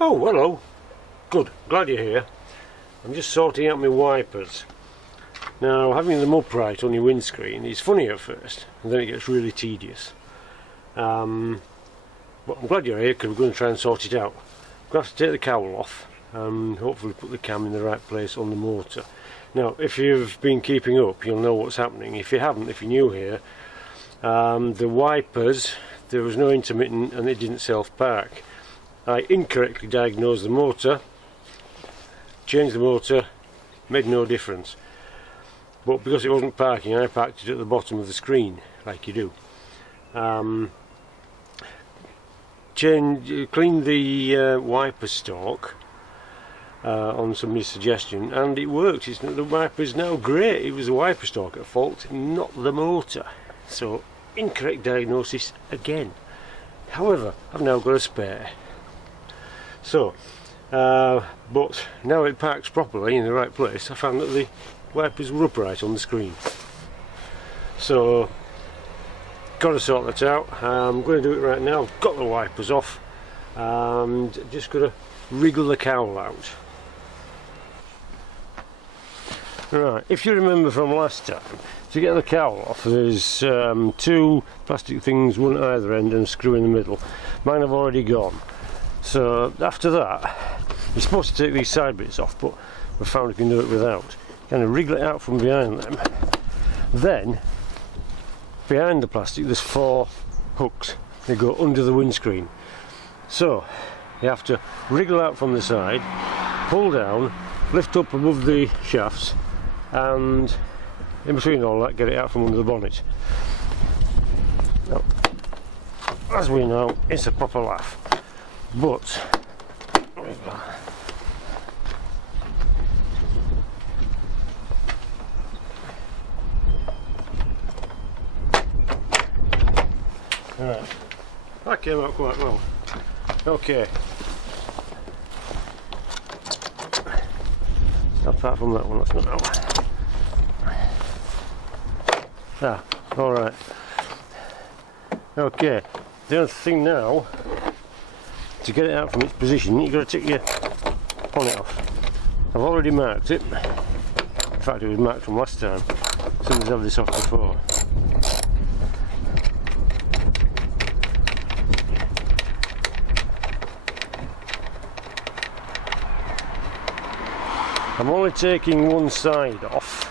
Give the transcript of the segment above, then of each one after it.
Oh, hello. Good, glad you're here. I'm just sorting out my wipers. Now, having them upright on your windscreen is funny at first, and then it gets really tedious. But I'm glad you're here because we're going to try and sort it out. I'm going to have to take the cowl off and hopefully put the cam in the right place on the motor. Now, if you've been keeping up, you'll know what's happening. If you haven't, if you're new here, the wipers, there was no intermittent and it didn't self-park. I incorrectly diagnosed the motor, changed the motor, made no difference. But because it wasn't parking, I parked it at the bottom of the screen, like you do. Cleaned the wiper stalk on somebody's suggestion, and it worked. The wiper's now great. It was the wiper stalk at fault, not the motor. So, incorrect diagnosis again. However, I've now got a spare. So, but now it parks properly in the right place. I found that the wipers were upright on the screen. So, got to sort that out. I'm going to do it right now. I've got the wipers off and just got to wriggle the cowl out. Right, if you remember from last time, to get the cowl off there's two plastic things, one at either end and a screw in the middle. Mine have already gone. So after that, you're supposed to take these side bits off, but we found you can do it without. Kind of wriggle it out from behind them. Then, behind the plastic there's 4 hooks. They go under the windscreen. So, you have to wriggle out from the side, pull down, lift up above the shafts, and in between all that, get it out from under the bonnet. Now, as we know, it's a proper laugh. But, right, that came out quite well. Okay. Apart from that one, that's not out. Ah, alright. Okay, the other thing now, to get it out from its position, you've got to take your bonnet off. I've already marked it. In fact, it was marked from last time. Somebody's had this off before. I'm only taking one side off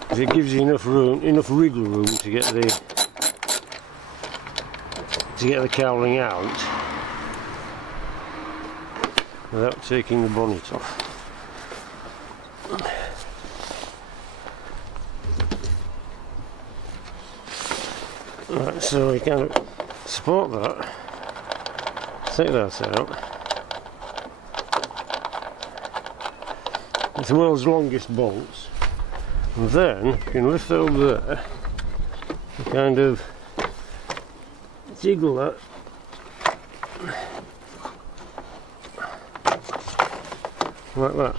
because it gives you enough room, enough wriggle room to get the cowling out without taking the bonnet off. Right, so we kind of support that, take that out. It's the world's longest bolts, and then you can lift it up there and kind of jiggle that like that.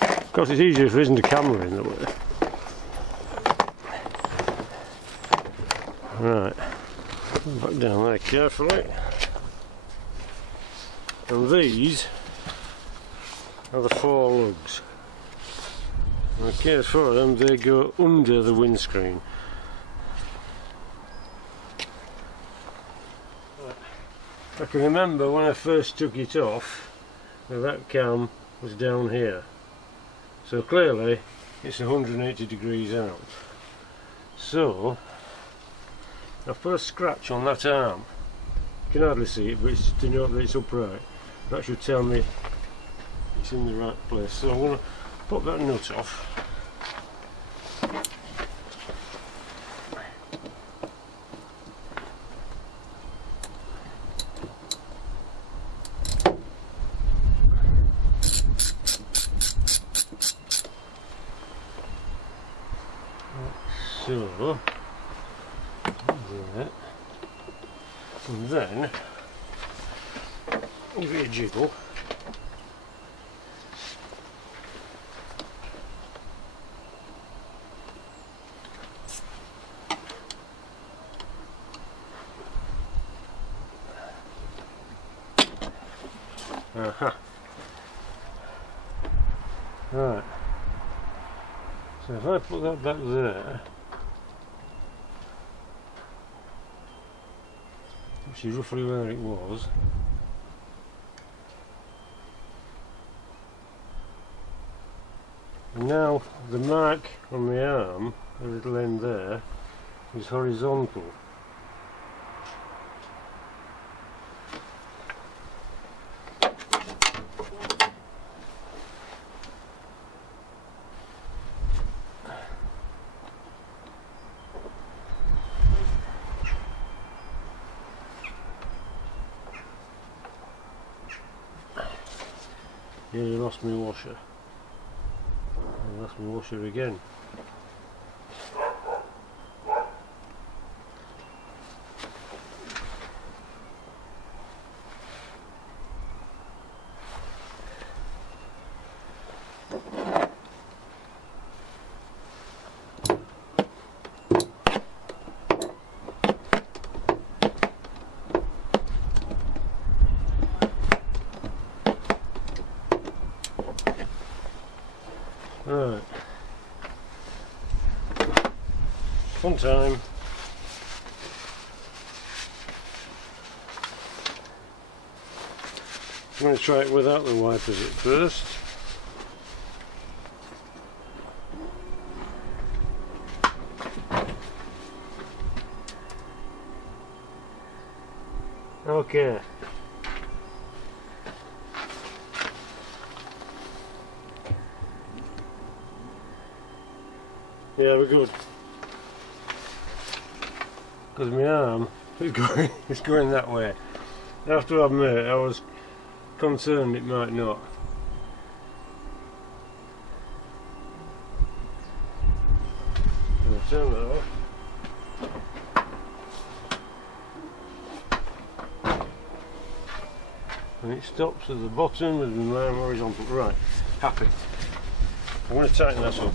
Of course, it's easier if there isn't a camera in the way. Right. Back down there carefully, and these are the 4 lugs. Okay, as 4 of them, they go under the windscreen. I can remember when I first took it off, that cam was down here, so clearly it's 180 degrees out. So I've put a scratch on that arm. You can hardly see it, but it's to know that it's upright. That should tell me it's in the right place. So I'm going to pop that nut off. So that, and then give it a jiggle, Aha. Right. So if I put that back there, which is roughly where it was, and now the mark on the arm, the little end there, is horizontal. Yeah, you lost my washer. I lost my washer again. Right. Fun time. I'm going to try it without the wipers at first. Okay. Yeah, we're good. Because my arm is going that way. I have to admit, I was concerned it might not. I'll turn that off. And it stops at the bottom with the line horizontal. Right, happy. I'm going to tighten that up.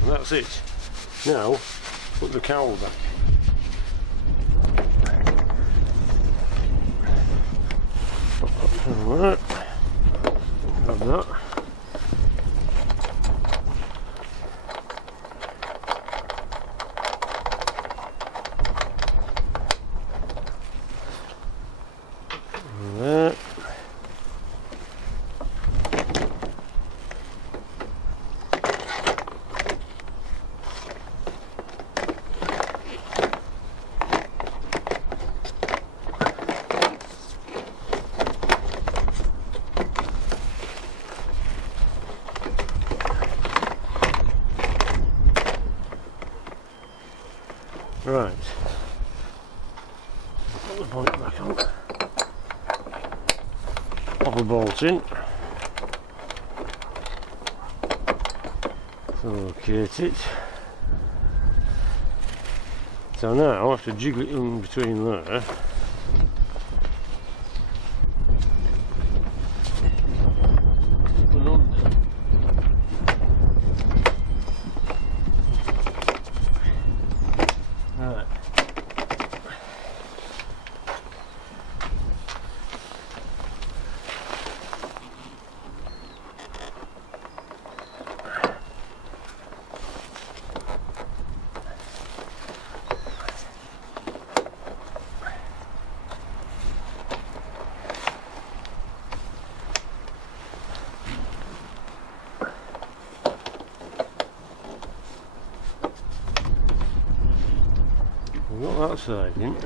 And that's it. Now, put the cowl back. Alright, grab that. And that. Right, put the point back on, pop a bolt in, locate it. So now I have to jiggle it in between there. We've got that side in.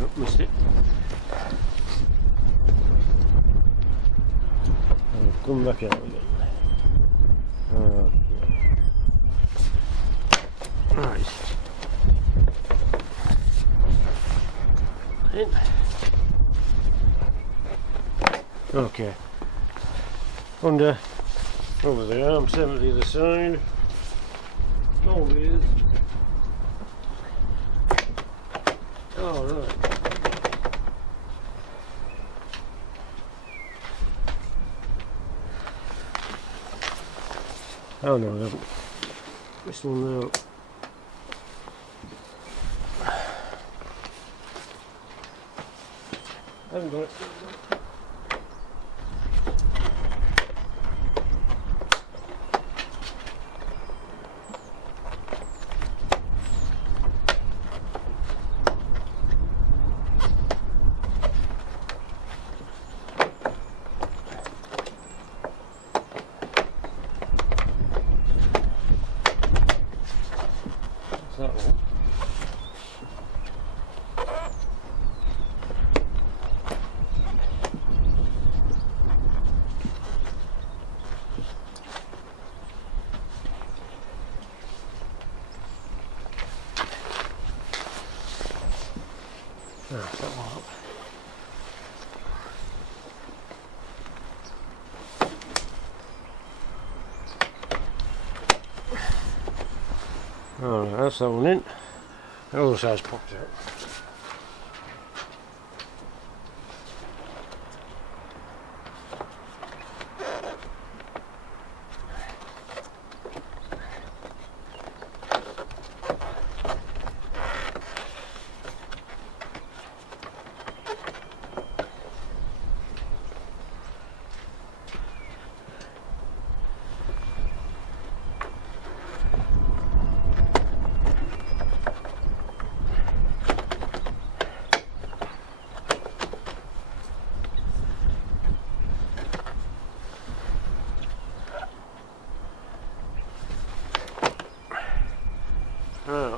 Oh, missed it. And come back out again. Right. In. Okay. Under. Over the arm, same at the other side. Always. Oh, right. Oh no, I haven't. This one now. I haven't got it. That one. That one up. Alright, that's that one in. The other side's popped out.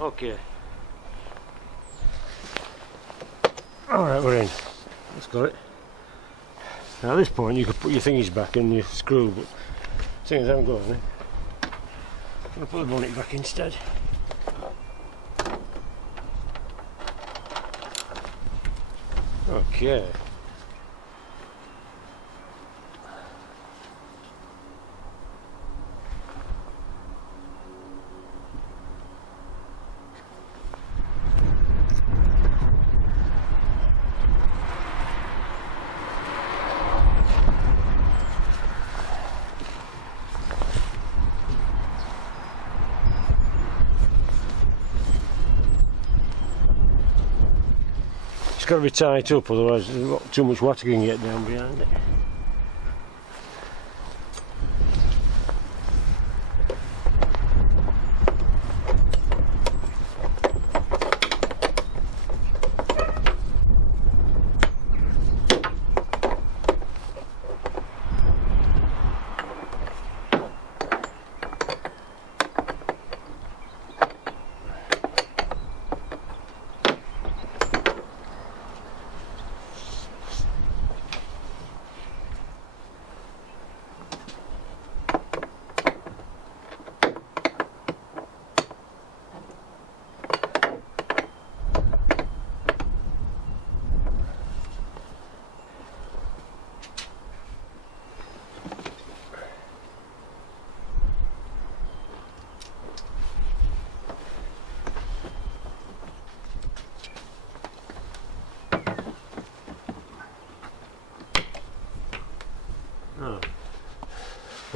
Okay. Alright, we're in. That's got it. Now at this point you could put your thingies back and your screw, but seeing as I haven't got any, I'm going to put the bonnet back instead. Okay. It's got to be tight up, otherwise there's too much water can get down behind it.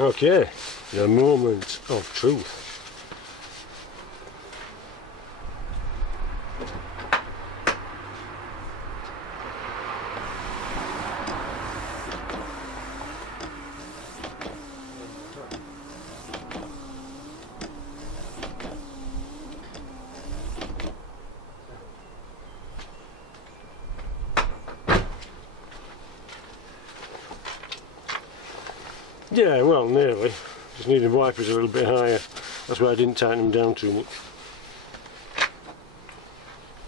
Okay, the moment of truth. Yeah, well, nearly. Just needed wipers a little bit higher. That's why I didn't tighten them down too much.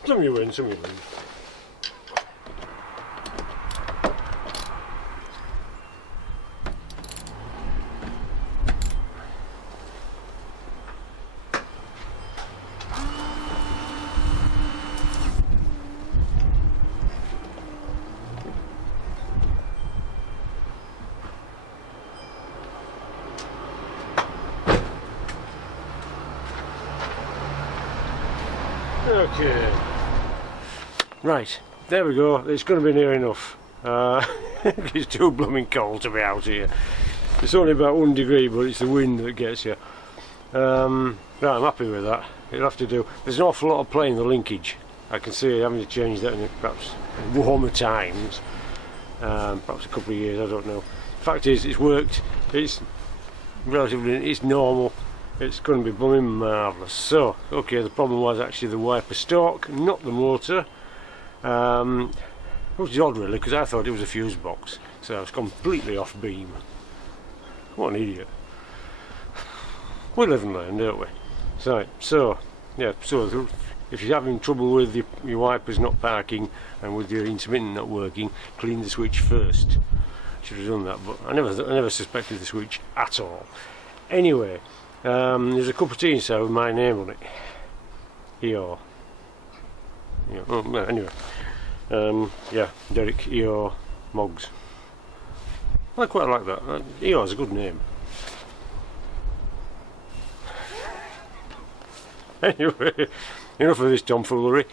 Some you win, some you lose. Okay. Right, there we go. It's going to be near enough. It's too blooming cold to be out here. It's only about 1 degree, but it's the wind that gets you. Right, I'm happy with that. It'll have to do. There's an awful lot of play in the linkage. I can see having to change that in perhaps warmer times. Perhaps a couple of years, I don't know. The fact is, it's worked. It's relatively, it's normal. It's going to be blooming marvellous. So, okay, the problem was actually the wiper stalk, not the motor. Which is odd really, because I thought it was a fuse box. So I was completely off beam. What an idiot. We live and learn, don't we? So yeah, so if you're having trouble with your wipers not parking and with your intermittent not working, clean the switch first. Should have done that, but I never suspected the switch at all. Anyway, there's a cup of tea inside with my name on it. EO. Yeah, oh, well, anyway, yeah, Derek EO Moggs. I quite like that. EO is a good name. Anyway, enough of this tomfoolery.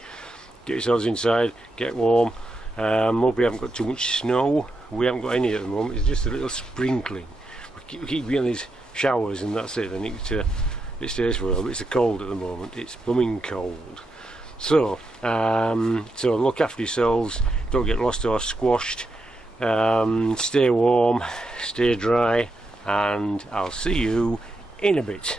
Get yourselves inside, get warm. Hope we haven't got too much snow. We haven't got any at the moment. It's just a little sprinkling. We keep getting these showers and that's it. Then it stays for a while. But it's cold at the moment. It's blooming cold. So look after yourselves. Don't get lost or squashed. Stay warm, stay dry, and I'll see you in a bit.